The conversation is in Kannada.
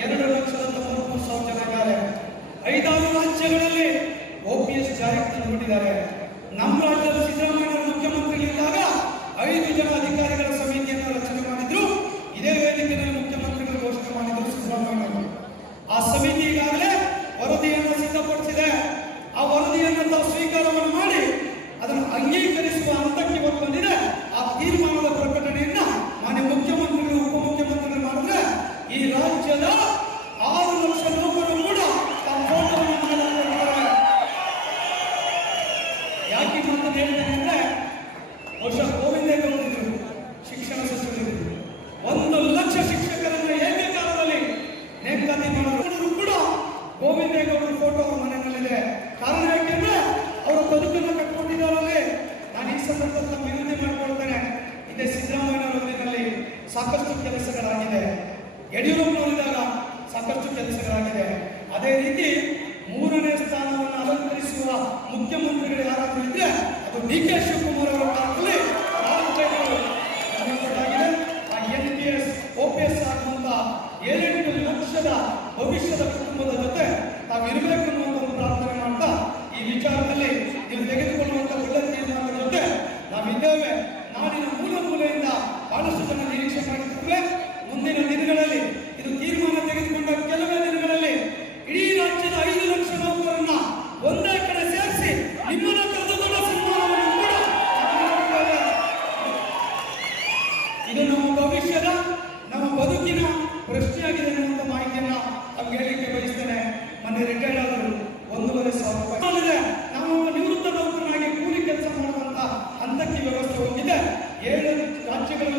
2,93,000 ಜನ ಇದ್ದಾರೆ. 5 ರಾಜ್ಯಗಳಲ್ಲಿ OPS ಜಾರಿಗೆ ತಂದುಬಿಟ್ಟಿದ್ದಾರೆ. ನಮ್ಮ ರಾಜ್ಯದಲ್ಲಿ ಸಿದ್ದರಾಮಯ್ಯ ಮುಖ್ಯಮಂತ್ರಿಗಳಿದ್ದಾಗ 5 ಜನ ಅಧಿಕಾರಿಗಳ ಸಮಿತಿಯನ್ನು ರಚನೆ ಮಾಡಿದ್ರು. ಇದೇ ವೇದಿಕೆಯಲ್ಲಿ ಮುಖ್ಯಮಂತ್ರಿಗಳು ಘೋಷಣೆ ಮಾಡಿದ್ರು ಸಿದ್ದರಾಮಯ್ಯ. ಆ ಸಮಿತಿ ಈಗಾಗಲೇ ವರದಿಯನ್ನು ಸಿದ್ಧಪಡಿಸಿದೆ. ಆ ವರದಿಯನ್ನು ತಾವು ಸ್ವೀಕಾರವನ್ನು ಮಾಡಿ ಅದನ್ನು ಅಂಗೀಕರಿಸುವ ಹಂತಕ್ಕೆ ಬಂದಿದೆ. ಆ ತೀರ್ಮಾನದ ಪ್ರಕಟಣೆಯನ್ನ ಮಾನ್ಯ ಮುಖ್ಯಮಂತ್ರಿಗಳು ಉಪಮುಖ್ಯಮಂತ್ರಿಗಳು ಮಾಡಿದ್ರೆ ಈ ರಾಜ್ಯದ 6 ಲಕ್ಷ ನೌಕರರು ಕೂಡ ತಮ್ಮ ಫೋಟೋವನ್ನು ಮಾಡಲಾಗುತ್ತಾರೆ. ಯಾಕೆ ಮಾತನ್ನು ಹೇಳ್ತೇನೆ ಅಂದ್ರೆ, ಬಹುಶಃ ಗೋವಿಂದೇಗೌಡರು ಶಿಕ್ಷಣ ಸಚಿವರಿದ್ದರು. 1 ಲಕ್ಷ ಶಿಕ್ಷಕರನ್ನು ಏಕಕಾಲದಲ್ಲಿ ನೇಮಕಾತಿ ಮಾಡೋರು ಕೂಡ ಗೋವಿಂದೇಗೌಡರ ಫೋಟೋ ಅವರ ಮನೆಯಲ್ಲಿದೆ. ಕಾರಣ ಯಾಕೆಂದ್ರೆ ಅವರ ಬದುಕನ್ನು ಕಟ್ಕೊಂಡಿದ್ದಾರಲ್ಲಿ. ನಾನು ಈ ಸಂದರ್ಭದಲ್ಲಿ ವಿನಂತಿ ಮಾಡಿಕೊಳ್ತೇನೆ, ಇದೇ ಸಿದ್ದರಾಮಯ್ಯನವರಲ್ಲಿ ಸಾಕಷ್ಟು ಕೆಲಸಗಳಾಗಿದೆ, ಯಡಿಯೂರಪ್ಪನವರಿದ್ದಾಗ ಸಾಕಷ್ಟು ಕೆಲಸಗಳಾಗಿದೆ. ಅದೇ ರೀತಿ 3ನೇ ಸ್ಥಾನವನ್ನು ಅಲಂಕರಿಸುವ ಮುಖ್ಯಮಂತ್ರಿಗಳು ಯಾರಾದರೂ ಇದ್ರೆ ಅದು DK ಶಿವಕುಮಾರ್ ಅವರ ಕಾಲದಲ್ಲಿ ಆ NPS OPS ಆಗುವಂತ 7-8 ಲಕ್ಷದ ಭವಿಷ್ಯದ ಕುಟುಂಬದ ಜೊತೆ ತಾವಿರಬೇಕು ಅನ್ನುವಂಥ ಒಂದು ಪ್ರಾರ್ಥನೆ ಮಾಡ್ತಾ ಈ ವಿಚಾರದಲ್ಲಿ ನೀವು ತೆಗೆದುಕೊಳ್ಳುವಂತ ಒಳ್ಳೆ ತೀರ್ಮಾನದ ಜೊತೆ ನಾವಿದ್ದೇವೆ. ನಾಡಿನ ಮೂಲೆಯಿಂದ ಬಹಳಷ್ಟು ಜನ ನಿರೀಕ್ಷೆ ಮಾಡಿದ್ದೇವೆ. ಮುಂದಿನ ದಿನಗಳಲ್ಲಿ ಇದು ತೀರ್ಮಾನ ತೆಗೆದುಕೊಂಡ ಕೆಲವೇ ದಿನಗಳಲ್ಲಿ ಇಡೀ ರಾಜ್ಯದ 5 ಲಕ್ಷ ನೌಕರರನ್ನ ಒಂದೇ ಕಡೆ ಸೇರಿಸಿ ನಿಮ್ಮನ್ನ ಕರೆದು ದೊಡ್ಡ ಸನ್ಮಾನವನ್ನು ಕೂಡ ಇದು ನಮ್ಮ ಭವಿಷ್ಯದ ನಮ್ಮ ಬದುಕಿನ ಪ್ರಶ್ನೆಯಾಗಿದೆ ಅನ್ನುವಂಥ ಮಾಹಿತಿಯನ್ನ ಅವ್ರಿಗೆ ಹೇಳಿಕೆ ಬಯಸ್ತೇನೆ. ಮೊನ್ನೆ ರಿಟೈರ್ಡ್ ಆದರು 1,500 ರೂಪಾಯಿ. ನಾವು ನಿವೃತ್ತ ನೌಕರನಾಗಿ ಕೂಲಿ ಕೆಲಸ ಮಾಡುವಂತ ಹಂತಕ್ಕೆ ವ್ಯವಸ್ಥೆ ಹೋಗಿದೆ. 7 ರಾಜ್ಯಗಳಲ್ಲಿ